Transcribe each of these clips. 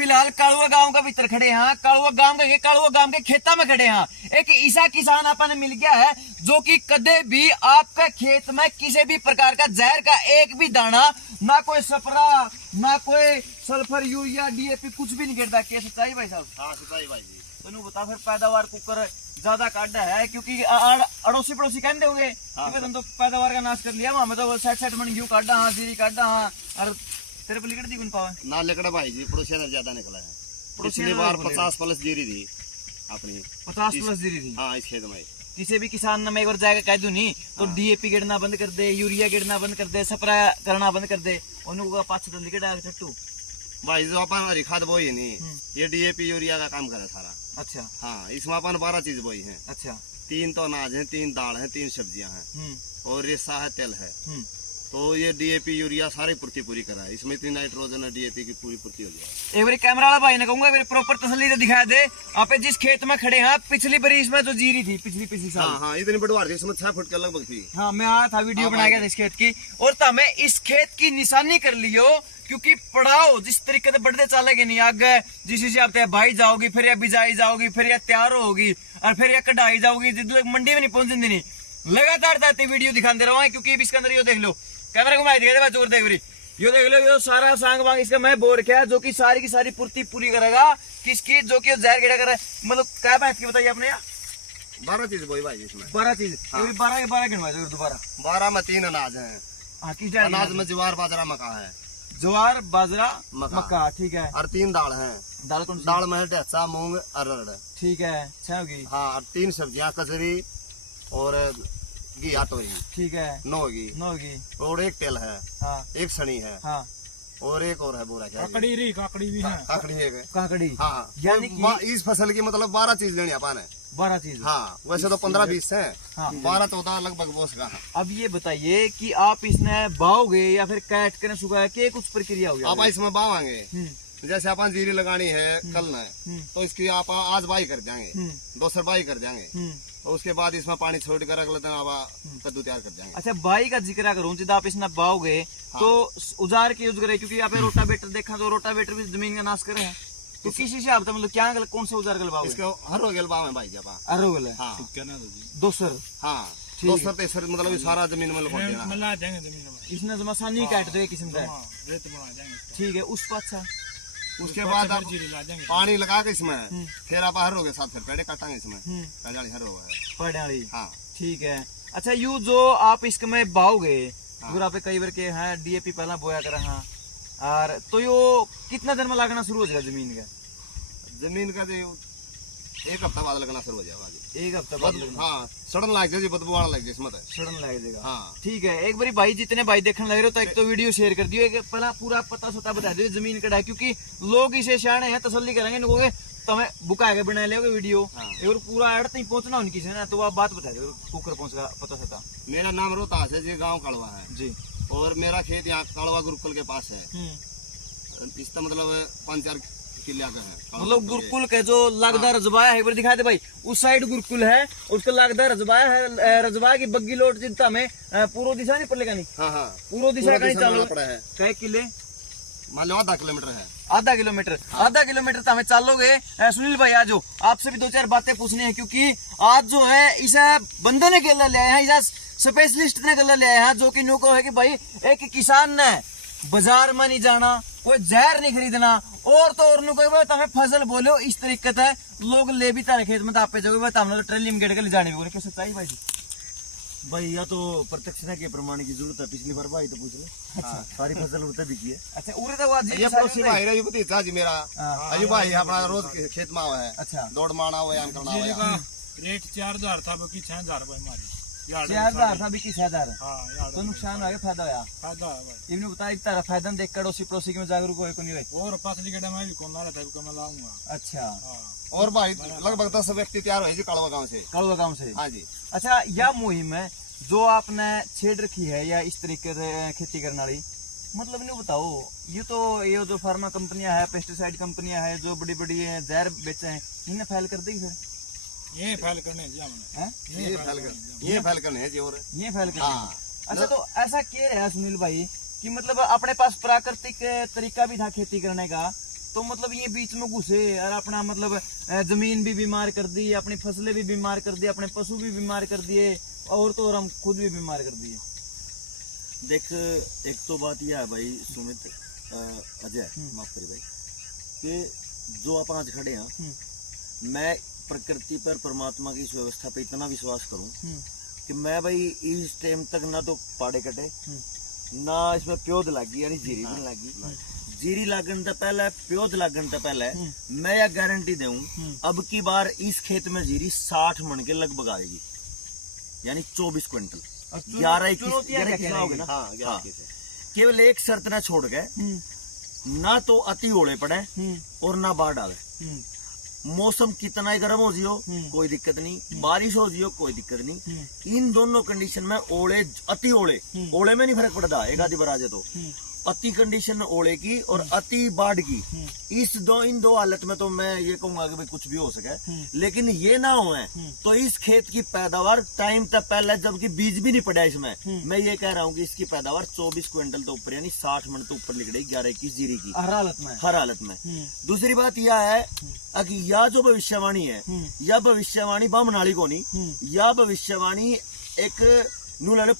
फिलहाल कालुआ गांव का भीतर खड़े हैं। कालुआ गांव के खेता में खड़े हैं। एक ऐसा किसान अपन मिल गया है जो कि कदे भी आपके खेत में किसी भी प्रकार का जहर का एक भी दाना, ना कोई सपरा, ना कोई सल्फर, यूरिया, डीएपी कुछ भी नहीं गिरता। क्या सच्चाई भाई साहब? हाँ सच्चाई भाई जी। तो बता फिर पैदावार कुकर ज्यादा काटा है क्योंकि अड़ोसी पड़ोसी कहते होंगे कि तुम तो पैदावार का नाश कर लिया, हमें तो 60 मन गेहूं काटा, हाँ जीरी काटा, हाँ और तेरे पर लिकड़ दी कौन पावा ना लिकड़ा भाई जी, पड़ोसिया ने ज्यादा निकला है। पिछली बार 50 प्लस जीरी थी अपनी, 50 प्लस जीरी थी। हाँ इस खेत में किसी भी किसान ने मैं एक बार जाकर कह दूं नहीं तो डीएपी गिरना बंद कर दे, यूरिया गिरना बंद कर दे, स्प्रे करना बंद कर दे, उन्होंने पाँच तो लिकड़ आगे चट्टू भाई जो अपन हरी खाद बोई है नहीं, ये डीएपी यूरिया का काम करे सारा। अच्छा हाँ, इसमें अपन 12 चीज बोई है। अच्छा, 3 तो अनाज है, 3 दाल है, 3 सब्जियां हैं और रेसा है, तेल है। तो ये डीएपी यूरिया सारी पूर्ति पूरी करा है। इसमें इतनी नाइट्रोजन और डीएपी की पूरी पूर्ति हो जाए। एक बार कैमरा वाला भाई ने कहूंगा प्रॉपर तसल्ली से दिखा दे आप जिस खेत में खड़े हैं। पिछली बरिस में जो जीरी थी पिछली साल, हाँ इतनी बढ़वार थी, इसमें 6 फुट के लगभग थी। हाँ मैं आया था, वीडियो बना गया था इस खेत की, और हमें इस खेत की निशानी कर लियो क्योंकि पढ़ाओ जिस तरीके से बढ़ते चलेगे नहीं आगे, जिस हिसाब से भाई जाओगी, फिर या बिजाई जाओगी, फिर या तैयार होगी और फिर या कढ़ाई जाओगी, मंडी में नहीं पहुंचती नहीं। लगातार जाती वीडियो दिखाते रहो क्योंकि इसके अंदर यो देख लो, कैमरा घुमाई दिखा दे, जोर देख रही यो देख लो, यो सारा सांग वांग इसका मैं बोर किया जो कि सारी की सारी पूर्ति पूरी करेगा किसकी, जो कि जहर गिरा करे। मतलब क्या बात की बताइए आपने? 12 चीज बोई भाई इसमें, 12 चीज। 12 के 12 गिनवा दो दोबारा। 12 में 3 अनाज है। हाँ, किस अनाज में ज्वार बाजरा मक्का है। ज्वार बाजरा मक्का, ठीक है। और 3 दाल है। दाल कौन सी? दाल में ढेचा, मूंग, अरहर, ठीक है। 6 होगी। हाँ, और 3 सब्जियां, कचरी और घी आटोरी, ठीक है। 9 होगी और 1 तेल है। हाँ, 1 सनी है। हाँ, और एक और है बोरा, काकड़ी भी है, काकड़ी है। काकड़ी, हाँ, यानी कि इस फसल की मतलब 12 चीज लेनी अपन है। 12 चीज। हाँ, वैसे तो 15-20 है। हाँ, 12-14 लगभग बोस का। अब ये बताइए कि आप इसने बाओगे या फिर काट कर सुखाया के कुछ प्रक्रिया होगी? आप इसमें बावांगे, जैसे अपन जीरी लगानी है कल न, तो इसकी आप आज बाई कर देंगे, दूसर बाई कर देंगे, और उसके बाद इसमें पानी छोड़ कर अगले दिन आप कद्दू तैयार कर देंगे। अच्छा, बाई का जिक्र करूँ जब आप इसने बाओगे तो औजार के यूज करे, क्योंकि आप रोटावेटर देखा तो रोटावेटर भी जमीन का नाश करे है, तो किस हिसाब से मतलब क्या कौन से औजार गलबाओगे? इसको हर हो गलबाव है भाई जब अरोगल है। हाँ, दोसर, हाँ दोसर तेसर मतलब सारा जमीन में लपेट देना। मिला देंगे जमीन में, इसने जमासा नहीं काट दो किस्म का, रेत बना देंगे, ठीक है। उस पाछा उसके बाद आप जीरी ला देंगे, पानी लगा के इसमें फिर आप हर होगे साथ फिर पेड़े काटेंगे इसमें, कजाली हर होगा पड़ाली, हाँ ठीक है। अच्छा, यू जो आप इसमें बाओगे गुरा पे कई बार के हैं डीएपी पहला बोया करा, हाँ, और तो यो कितना दिन में लगना शुरू हो जाएगा जमीन का? जमीन का जो 1 हफ्ता बाद लगना शुरू हो जाएगा। 1 हफ्ता बाद? हाँ, सड़न लग जाए, बदबू आने लग जाए इसमें, सड़न लग जाएगा। हाँ, ठीक है। एक बारी भाई जितने भाई देखने लग रहे हो तो एक तो वीडियो शेयर कर दियो, एक पहला पूरा पता सता बता दियो जमीन कड़ा, क्योंकि लोग इसे शाने हैं, तसल्ली करेंगे इनको तुम्हें बुका के बना ले वीडियो, और पूरा एड तक पहुंचना उनकी से ना, तो आप बात बता दो कुकर पहुंच पता सता। मेरा नाम रोहतास है जी, गाँव कड़वा है जी, और मेरा खेत यहाँ कड़वा गुरुकुल के पास है। इसका मतलब 5-4 किले का है। मतलब गुरुकुल के जो लागदा रजबाया है, एक बार दिखा दे भाई, उस साइड गुरुकुल है, उसका लागदा रजबाया है, रजबाया की बग्गी लोट जितना में पूर्व दिशा नहीं पड़ेगा नहीं। हाँ, पूर्व दिशा का नहीं चालू पड़ा है। कई किले? मान लो आधा किलोमीटर है। आधा किलोमीटर तो हमें चालोगे। सुनील भाई आज आपसे भी 2-4 बातें पूछनी है, क्योंकि आज जो है इसे बंदे ने गला ले आए हैं, इसे स्पेशलिस्ट ने गला ले आए हैं, जो कि नुको है कि भाई एक किसान ने बाजार में नहीं जाना, कोई जहर नहीं खरीदना, और तो और नुको तमें फसल बोलो इस तरीके से लोग ले भी तारे खेत में तो आप जाओगे, हमने तो ट्रेली में गेट के ले जाने भी कैसे चाहिए भाई? भाई या तो प्रत्यक्ष के प्रमाण की जरूरत है, पिछली बार भाई तो पूछ लो। अच्छा, सारी फसल उतर बिकी है। अच्छा, उरे तो आज ये पड़ोसी भाई रे, ये भतीजा जी मेरा अजू भाई अपना रोज खेत में आवा है। अच्छा, दौड़ मारना हो या करना जीरी हो। का रेट 4000 था, बाकी 6000 रुपए मारी। 4000 था, बिकी 6000। हाँ, तो नुकसान हो गया, फायदा होया? फायदा है भाई। इन्हें बता तारा फायदा देख पड़ोसी पड़ोसी में जागरूक हो को नहीं रहे। और पसली के मैं भी कौन ला रहा था, मैं लाऊंगा। अच्छा, और भाई लगभग 10 व्यक्ति तैयार हुए जी कड़वा गाँव से। कड़वा गाँव से? हाँ जी। अच्छा, यह मुहिम है जो आपने छेड़ रखी है या इस तरीके से खेती करने वाली, मतलब नहीं बताओ, ये तो ये जो फार्मा कंपनियां है, पेस्टिसाइड कंपनियां है, जो बड़ी बड़ी जहर बेचे हैं, इन्हें फैल कर दी फिर ये फैल करने जी हमने, ये फैल करने है जी, और ये फैल कर। हाँ। अच्छा, तो ऐसा क्या है सुनील भाई कि मतलब अपने पास प्राकृतिक तरीका भी था खेती करने का, तो मतलब ये बीच में घुसे और अपना मतलब जमीन भी बीमार कर दी, अपनी फसलें भी बीमार कर दी, अपने पशु भी बीमार कर दिए, और तो और हम खुद भी बीमार कर दिए। देख, एक तो बात यह है भाई सुमित, अजय माफ करिए भाई, कि जो आप आज खड़े हैं, मैं प्रकृति पर, परमात्मा की इस व्यवस्था पे इतना विश्वास करूं कि मैं भाई इस टाइम तक ना तो पाड़े कटे, ना इसमें प्योद लागी यानी जीरी भी लागी। जीरी लागन तो पहले, प्योद लागन तो पहले मैं यह गारंटी दूं, अब की बार इस खेत में जीरी 60 मन के लगभग आएगी, यानी 24 क्विंटल। 11-21 हो गए ना। हाँ, केवल एक शर्त ना छोड़ गए, ना तो अति ओले पड़े और ना बाढ़ आवे। मौसम कितना ही गर्म हो जियो कोई दिक्कत नहीं, बारिश हो जियो कोई दिक्कत नहीं, इन दोनों कंडीशन में ओले, अति ओले, ओले में नहीं फर्क पड़ता, एक आधी बार आ जाए तो अति कंडीशन ओले की और अति बाढ़ की, इन दो हालत में तो मैं ये कहूंगा कि भाई कुछ भी हो सके, लेकिन ये ना हो तो इस खेत की पैदावार टाइम तक पहले, जबकि बीज भी नहीं पड़ा इसमें, मैं ये कह रहा हूँ कि इसकी पैदावार 24 क्विंटल तो ऊपर यानी 60 मन तो ऊपर निकलेगी 11-21 जीरी की हर हालत में। दूसरी बात यह है कि यह जो भविष्यवाणी है, यह भविष्यवाणी बामनाली को नहीं, यह भविष्यवाणी एक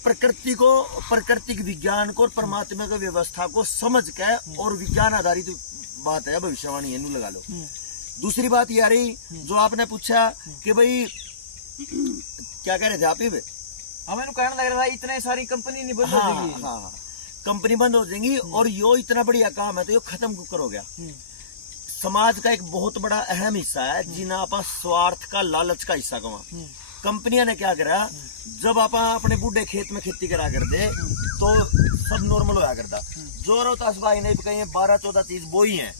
प्रकृति को, प्राकृतिक विज्ञान को और परमात्मा की व्यवस्था को समझ के और विज्ञान आधारित बात है, भविष्यवाणी है, नू लगा लो। दूसरी बात ये रही जो आपने पूछा कि भाई क्या कह रहे थे आप ही, हमें कहने लग रहा है इतने सारी कंपनी नहीं बंद हो जाएगी। हाँ, कंपनी बंद हो जाएंगी और यो इतना बढ़िया काम है तो यो खत्म कर हो गया। समाज का एक बहुत बड़ा अहम हिस्सा है जिन्हें आप स्वार्थ का, लालच का हिस्सा कमा। कंपनियां ने क्या करा, जब आप अपने बूढ़े खेत में खेती करा कर दे तो सब नॉर्मल होया करता, जो रोहतास भाई ने कहीं 12-14 चीज बोई है,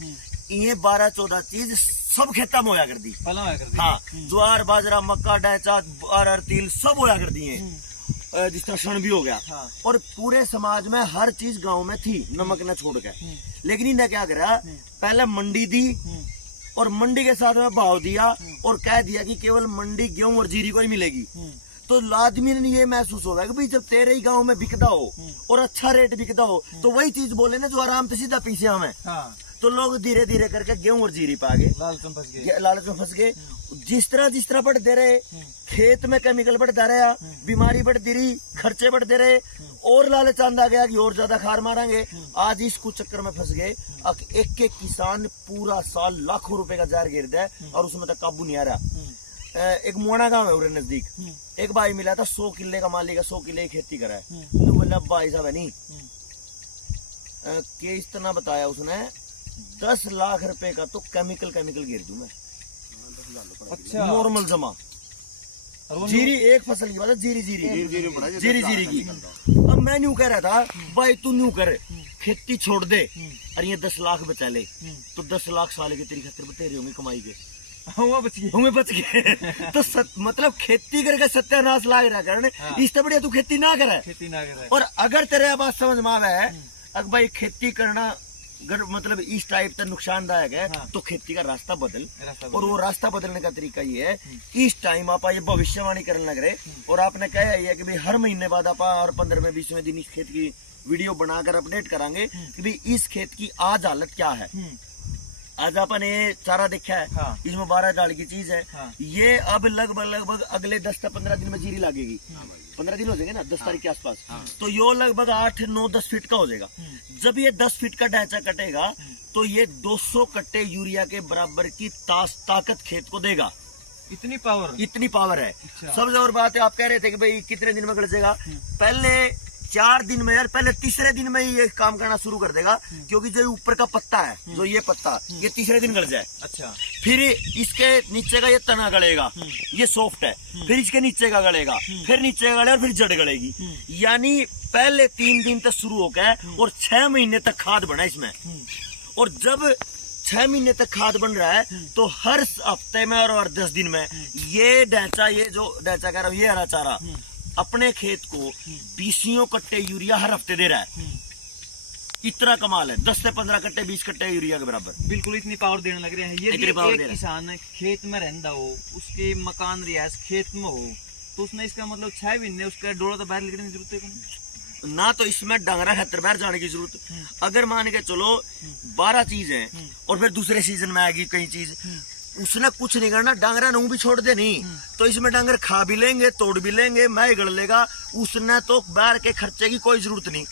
ये 12-14 चीज सब खेता में होया कर दी। हाँ, ज्वार, बाजरा, मक्का, डाचा, अरहर, तिल सब होया कर दिए, जिस तरह क्षण भी हो गया। हाँ। और पूरे समाज में हर चीज गांव में थी, नमक न छोड़ के। लेकिन इन्हें क्या करा, पहले मंडी दी और मंडी के साथ में भाव दिया और कह दिया कि केवल मंडी गेहूं और जीरी को ही मिलेगी। तो आदमी ने ये महसूस होगा कि भाई जब तेरे ही गांव में बिकता हो और अच्छा रेट बिकता हो तो वही चीज बोले ना जो आराम से सीधा पीछे हमें। हाँ। तो लोग धीरे धीरे करके गेहूं और जीरी पा गए, लालच में फंस गए। जिस तरह बढ़ते रहे, खेत में केमिकल बढ़ता रहा, बीमारी बढ़ती रही, खर्चे बढ़ते रहे और लालच आंदा गया कि और ज्यादा खार मारेंगे। आज इस कुछ चक्कर में फंस गए। एक किसान पूरा साल लाखों रुपए का जार गिर है और उसमें तक काबू नहीं आ रहा। एक मोना गांव है उरे नजदीक, एक भाई मिला था 100 किले का मालिक है, 100 किले की खेती करा है। तो बोला भाई साहब है नहीं के इस तरह बताया उसने 10 लाख रुपए का तो केमिकल गिर दूं मैं। अच्छा। नॉर्मल जमा जीरी, एक फसल की बात है, जीरी की। अब मैं न्यू कह रहा था भाई तू न्यू कर, खेती छोड़ दे और ये 10 लाख बचा ले, तो 10 लाख साल के तेरी खतर बतेरे होंगे कमाई के, हमें बच गए। तो मतलब खेती करके सत्यानाश लाग रहा करने। हाँ। इससे बढ़िया तू खेती ना करे। और अगर तेरे बात समझ में आवे है, अगर भाई खेती करना अगर मतलब इस टाइप का नुकसानदायक है। हाँ। तो खेती का रास्ता बदल। और वो रास्ता बदलने का तरीका ये है, इस टाइम आप ये भविष्यवाणी करने लग रहे और आपने कहा है कि भाई हर महीने बाद आप हर 15वें-20वें दिन इस खेत की वीडियो बनाकर अपडेट करांगे कि भाई इस खेत की आज हालत क्या है। आज अपन ये चारा देखा है। हाँ। इसमें 12 डाल की चीज है। हाँ। ये अब लगभग अगले 10 से 15 दिन में जीरी लगेगी। 15 दिन हो जाएंगे ना, 10 तारीख के आसपास। हाँ। तो यो लगभग 8-9-10 फीट का हो जाएगा। जब ये 10 फीट का ढांचा कटेगा तो ये 200 कट्टे यूरिया के बराबर की ताकत खेत को देगा। इतनी पावर है। अच्छा। सबसे और बात है, आप कह रहे थे कि भाई कितने दिन में गड़ जाएगा, पहले 4 दिन में, यार पहले तीसरे दिन में ही ये काम करना शुरू कर देगा, क्योंकि जो ऊपर का पत्ता है, जो ये पत्ता, ये तीसरे दिन गड़ जाए। अच्छा। फिर इसके नीचे का ये तना गलेगा, ये सॉफ्ट है, फिर इसके नीचे का गलेगा, फिर नीचे का गलेगा और फिर जड़ गलेगी। यानी पहले 3 दिन तक शुरू होकर और 6 महीने तक खाद बना इसमें। और जब 6 महीने तक खाद बन रहा है तो हर हफ्ते में और 10 दिन में ये ढांचा, ये जो ढांचा कह रहा हूँ, ये हरा चारा अपने खेत को 20 कट्टे यूरिया हर हफ्ते दे रहा है। इतना कमाल है, 10 से 15 कट्टे 20 कट्टे यूरिया के बराबर। बिल्कुल इतनी पावर देने लग रहे हैं। ये एक किसान खेत में रहता हो, उसके मकान रियाज खेत में हो, तो उसने इसका मतलब 6 महीने उसका डोला तो बाहर निकलने की जरूरत है। ना तो इसमें डांगरा खतर बाहर जाने की जरूरत। अगर मान के चलो 12 चीज है और फिर दूसरे सीजन में आएगी कई चीज, उसने कुछ नहीं करना, डांगरा नू भी छोड़ दे नहीं तो इसमें डांगर खा भी लेंगे, तोड़ भी लेंगे, मैं गड़ लेगा, उसने तो बाहर के खर्चे की कोई जरूरत नहीं।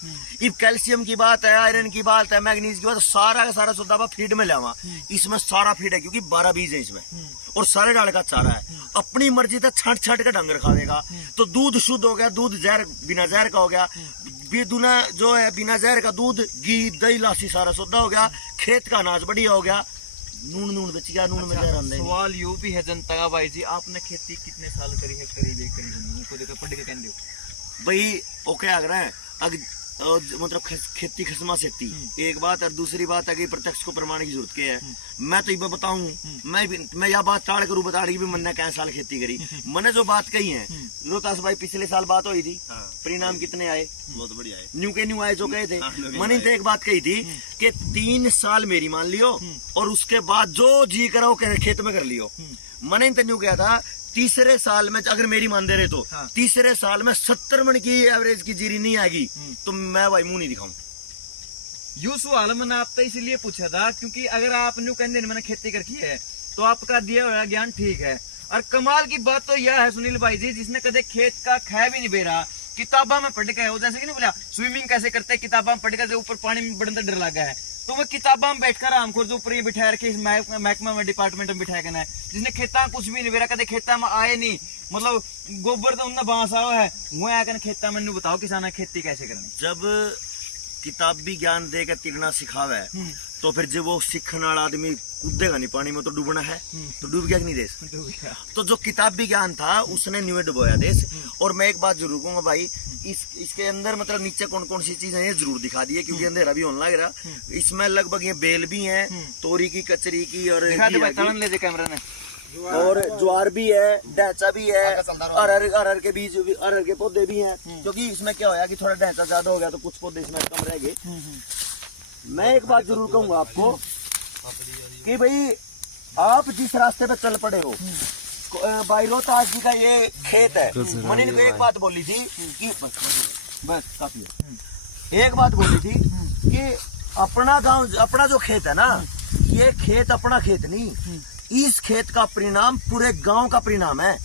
अब कैल्शियम की बात है, आयरन की बात है, मैग्नीज की बात, सारा का सारा सौदा फीड में लावा। इसमें सारा फीड है क्योंकि 12 बीज है इसमें और सारे डाल का चारा है। अपनी मर्जी से छाट छाट के डांगर खा देगा तो दूध शुद्ध हो गया, दूध जहर बिना जहर का हो गया, दूना जो है बिना जहर का दूध, घी, दही, लासी सारा सौदा हो गया, खेत का अनाज बढ़िया हो गया, नून बच गया, नून में जहर आंदे। सवाल यू भी है जनता का भाई जी, आपने खेती कितने साल करी है? करीब एक उनको देखो पढ़ के कहने दो भाई ओके आ रहा है मतलब खेती खसमा सेती एक बात, और दूसरी बात है कि प्रत्यक्ष को प्रमाण की जरूरत क्या है। मैं तो ये बताऊं, मैं यह बात टाड़ करूं बता रही भी मैंने क्या साल खेती करी, मैंने जो बात कही है रोहतास भाई, पिछले साल बात हुई थी, परिणाम कितने आए? बहुत बढ़िया है। न्यू के न्यू आए जो कहे थे। मैंने तो एक बात कही थी कि 3 साल मेरी मान लियो और उसके बाद जो जी करो खेत में कर लियो। मैंने तो न्यू कहा था तीसरे साल में अगर मेरी मान दे रहे तो तीसरे साल में 70 मन की एवरेज की जीरी नहीं आएगी तो मैं भाई मुंह नहीं दिखाऊं। यू सवाल मैंने आपसे इसलिए पूछा था क्योंकि अगर आप न्यू कहते मैंने खेती करकी है तो आपका दिया हुआ ज्ञान ठीक है। और कमाल की बात तो यह है सुनील भाई जी, जिसने कदे खेत का खै भी नहीं बेरा, किताबा में पढ़ के है, जैसे कि नहीं बोला स्विमिंग कैसे करते हैं, किताबा में पढ़ कर ऊपर पानी में बढ़ने डर लगा है, तो वो किताबा में बैठकर आमखोर जो ऊपर बिठा रखे इस महकमा में डिपार्टमेंट में बिठाया करना है, जिसने खेता कुछ भी नहीं बेरा, कदे खेता में आए नहीं, मतलब गोबर तो उन्हें बांस आओ है वो आकर खेता में बताओ किसान खेती कैसे करनी। जब किताबी ज्ञान देकर तिरना सिखावे तो फिर जब वो सीखने वाला आदमी कूदेगा नहीं पानी में तो डूबना है, तो डूब गया कि नहीं देश? तो जो किताबी ज्ञान था उसने न्यू डुबोया देश। और मैं एक बात जरूर कहूंगा भाई, इसके अंदर मतलब नीचे कौन कौन सी चीजें ये जरूर दिखा दी है क्योंकि अंधेरा भी होने लग रहा। इसमें लगभग ये बेल भी है, तोरी की, कचरी की और कैमरा ने और ज्वार भी है, ढैंचा भी है, अरहर के बीज, अरहर के पौधे भी हैं। क्योंकि इसमें क्या होया कि थोड़ा ढैंचा ज्यादा हो गया तो कुछ पौधे इसमें कम रह गए। मैं एक बात जरूर कहूंगा आपको कि भाई आप जिस रास्ते पे चल पड़े हो, भाई रोहतास जी का ये खेत है, मैंने इनको एक बात बोली थी कि बस काफी है, एक बात बोली थी कि अपना गांव, अपना जो खेत है ना, ये खेत अपना खेत नहीं, इस खेत का परिणाम पूरे गांव का परिणाम है।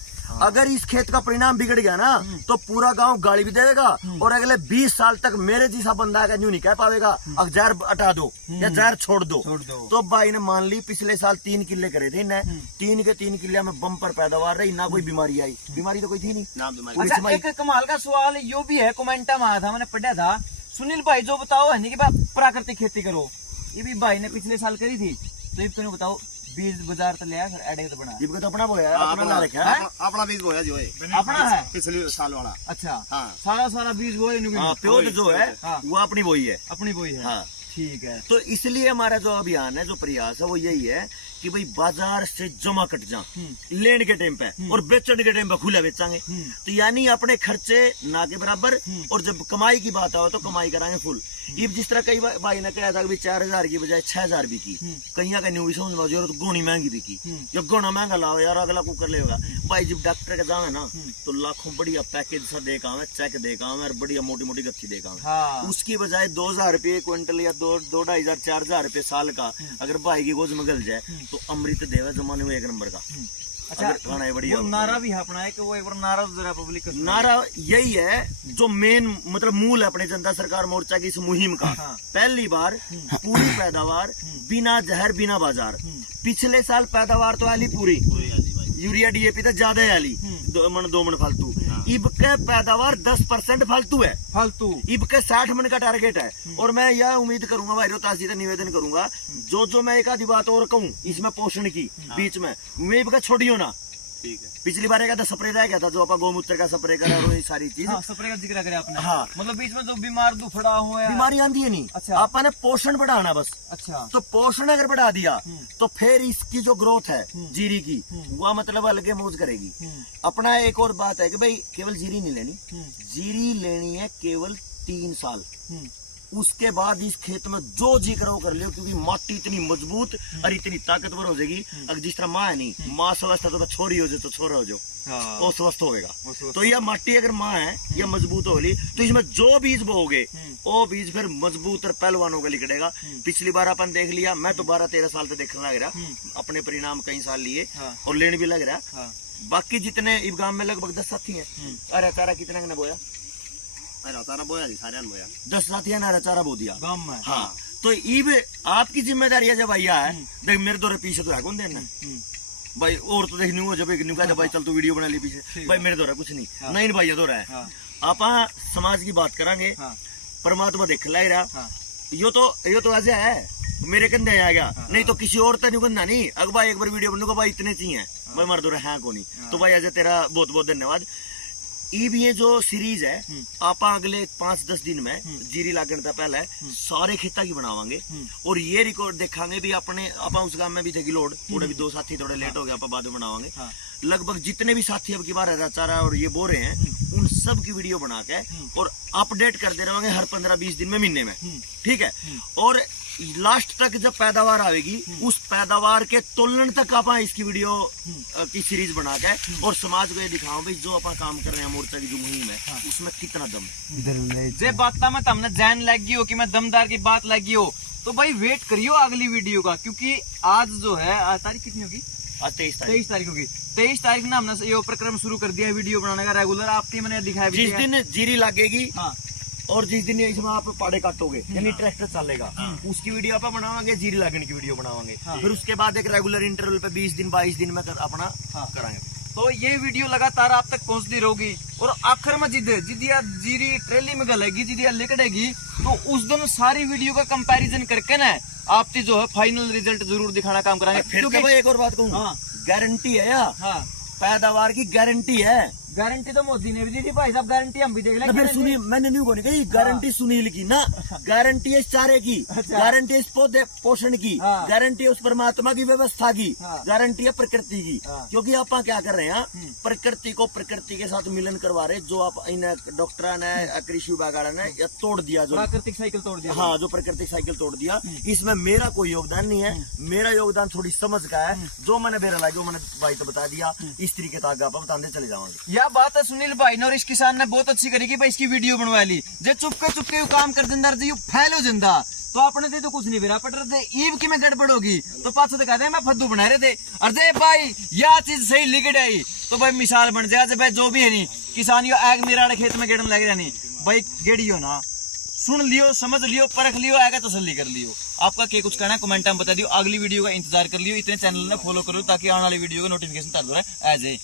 अगर इस खेत का परिणाम बिगड़ गया ना तो पूरा गांव गाली भी देगा और अगले 20 साल तक मेरे जैसा बंदा है न्यू नहीं कह पाएगा अब जहर हटा दो या जहर छोड़ दो। तो भाई ने मान ली पिछले साल 3 किले करे थे इन्हें, 3 के 3 किले में बम्पर पैदावार रही, ना कोई बीमारी आई, बीमारी तो कोई थी नहीं ना बीमारी। अच्छा, एक कमाल का सवाल यो भी है, कमेंटा में आया था, मैंने पढ़ा था, सुनील भाई जो बताओ है नहीं कि प्राकृतिक खेती करो, ये भी भाई ने पिछले साल करी थी, तो ये तो बताओ बीज बाजार तो लिया एडे तो बना जीव तो अपना बोया, अपना ला रखा है, अपना बीज बोया जो है अपना है पिछले साल वाला। अच्छा हाँ। सारा बीज वो प्योर जो है वो अपनी बोई है, अपनी बोई है। हाँ ठीक है। तो इसलिए हमारा जो अभियान है, जो प्रयास है वो यही है कि भाई बाजार से जमा कट जा लेने के टाइम पे और बेचने के टाइम पे खुला बेचांगे, तो यानी अपने खर्चे ना के बराबर, और जब कमाई की बात आओ तो कमाई कराएंगे फुल। ये जिस तरह कई भाई ने कहा था कि 4000 की बजाय 6000 भी की, कहीं का न्यू समझ में तो गोनी महंगी भी की, जब गोना महंगा लाओ यार अगला को कर लेगा भाई। जब डॉक्टर के जावे ना तो लाखों बढ़िया पैकेज सा देगा हमें, चेक देगा हमें और बढ़िया मोटी मोटी गत्थी देगा हमें। हाँ। उसकी बजाय 2000 रुपये क्विंटल या 2-2.5 4000 रुपये साल का अगर भाई की गोज में गल जाए तो अमृत देवा जमाने में 1 नंबर का। अच्छा, खाना है बढ़िया। वो नारा भी है अपना है कि वो एक बार नारा जरा पब्लिक नारा यही है जो मेन मतलब मूल है अपने जनता सरकार मोर्चा की इस मुहिम का। हाँ। पहली बार पूरी पैदावार बिना जहर बिना बाजार। पिछले साल पैदावार तो आली पूरी, यूरिया डीएपी तो ज्यादा आली 2 मन फालतू, इब के पैदावार 10% फालतू है, फालतू इब के 60 मन का टारगेट है। और मैं यह उम्मीद करूंगा भाई रोहतास जी से निवेदन करूंगा, जो मैं एक आधी बात और कहूँ इसमें पोषण की बीच में मैं इब का छोड़ियो ना। ठीक है, पिछली बार एक स्प्रे रह गया था जो आप गोमूत्र का स्प्रे करा और ये सारी चीज। हाँ, स्प्रे का जिक्र करें आपने। हाँ, मतलब बीच में जो बीमार दुफड़ा हो बीमारी आंदी है नहीं। अच्छा, आपने पोषण बढ़ाना बस। अच्छा, तो पोषण अगर बढ़ा दिया तो फिर इसकी जो ग्रोथ है जीरी की वह मतलब अलग मौज करेगी। अपना एक और बात है कि भाई केवल जीरी नहीं लेनी, जीरी लेनी है केवल 3 साल, उसके बाद इस खेत में जो जी करो कर लियो, क्योंकि माटी इतनी मजबूत और इतनी ताकतवर हो जाएगी। अगर जिस तरह माँ है नहीं, माँ स्वस्थ है तो छोरी हो जाए तो छोरा हो जाओ, हाँ। वो स्वस्थ होगा। तो यह माटी अगर माँ है, यह मजबूत होगी, तो इसमें जो बीज बोओगे वो बीज फिर मजबूत और पहलवानों का निकलेगा। पिछली बार अपन देख लिया, मैं तो 12-13 साल से देखने लग रहा, अपने परिणाम कई साल लिए और लेने भी लग रहा। बाकी जितने इस गांव में लगभग 10 साथी हैं। अरे चारा कितना ने बोया? अरे सारा बोया जी, सारे बोया 10 साथियों ने चारा बो दिया गांव में। हाँ, तो ईब आपकी जिम्मेदारी है जब भैया है, देख मेरे दौरे पीछे तो है कौन देना भाई, और तो देखने जब एक न्यू कहता भाई चल तू वीडियो बना ली पीछे, भाई मेरे दौरा कुछ नहीं नहीं भाई दौरा है। आप समाज की बात करांगे, परमात्मा देख ला रहा, यो तो ऐसे है मेरे कंधे आ गया, नहीं तो किसी और तो नहीं नहीं। अगर भाई एक बार वीडियो बनूंगा भाई इतने चाहिए भाई मार दौरा है कौन, तो भाई ऐसे तेरा बहुत बहुत धन्यवाद। ये जो सीरीज है आप अगले 5-10 दिन में जीरी लागण था पहले सारे खेता की बनावांगे और ये रिकॉर्ड देखांगे भी अपने आप उस गांव में भी थे गिलोड, थोड़े भी 2 साथी थोड़े लेट हो गया, आप बाद में बनावांगे। लगभग जितने भी साथी अब की बार चारा और ये बो रहे हैं उन सब की वीडियो बना के और अपडेट करते रहेंगे हर 15-20 दिन में, महीने में, ठीक है। और लास्ट तक जब पैदावार आएगी उस पैदावार के तोलन तक आप इसकी वीडियो की सीरीज बना के और समाज को ये दिखाओ भाई जो अपन काम कर रहे हैं मोर्चा की जो मुहिम है उसमें कितना दम। जे बात में तमने जैन लगी हो कि मैं दमदार की बात लगी हो, तो भाई वेट करियो अगली वीडियो का, क्योंकि आज जो है तारीख कितनी होगी? आज 23 तारीख होगी। 23 तारीख ना हमने ये प्रक्रम शुरू कर दिया है वीडियो बनाने का रेगुलर। आपकी मैंने दिखाया जिस दिन जीरी लगेगी हाँ, और जिस दिन इसमें आप पाड़े काटोगे यानी ट्रैक्टर चलेगा उसकी वीडियो आप बनावांगे, जीरी लागने की वीडियो बनावांगे। फिर उसके बाद एक रेगुलर इंटरवल पे 20 दिन 22 दिन में अपना कराएंगे। तो ये वीडियो लगातार आप तक पहुंचती रहेगी और आखिर में जिदिया जीरी ट्रेली में गलेगी, जिदिया लिकड़ेगी, तो उस दिन सारी वीडियो का कंपैरिजन करके ना आपकी जो है फाइनल रिजल्ट जरूर दिखाना काम कराएंगे। फिर भाई एक और बात कहूँ, गारंटी है यार, पैदावार की गारंटी है। गारंटी तो मोदी ने भी दी थी भाई साहब, गारंटी हम भी देख लेंगे। फिर सुनी मैंने नहीं बोली कही गारंटी सुनील की ना, गारंटी है इस चारे की, गारंटी है इस पौधे पोषण की, गारंटी है उस परमात्मा की व्यवस्था की, गारंटी है प्रकृति की। क्योंकि आप क्या कर रहे हैं, प्रकृति को प्रकृति के साथ मिलन करवा रहे, जो आप इन डॉक्टर ने कृषि विभाग ने या तोड़ दिया, जो प्राकृतिक साइकिल तोड़ दिया। हाँ, जो प्राकृतिक साइकिल तोड़ दिया, इसमें मेरा कोई योगदान नहीं है। मेरा योगदान थोड़ी समझ का है, जो मैंने बेरा जो मैंने भाई तो बता दिया, इस तरीके से आगे आप बताते चले जाओगे। यह बात है सुनील भाई ने और इस किसान ने बहुत अच्छी करी कि भाई इसकी वीडियो बनवा ली। जे चुपके काम कर जिंदा फैलो जिंदा तो अपने थे तो कुछ नहीं बेरा पट रहे थे, ईब की में गड़बड़ होगी तो पास तो कहते मैं फद्दू बना रहे थे। अरे भाई यह चीज सही लिख आई तो भाई मिसाल बन जाए भाई, जो भी है नहीं किसान यो आग मेरा खेत में गेड़न लग रहा नहीं भाई, गेड़ियो ना सुन लियो, समझ लियो, परख लियो, आगे तसल्ली कर लियो। आपका क्या कुछ कहना है कमेंट में बता दियो। अगली वीडियो का इंतजार कर लियो, इतने चैनल ने फॉलो करो ताकि आने वाली वीडियो का नोटिफिकेशन आ जाए।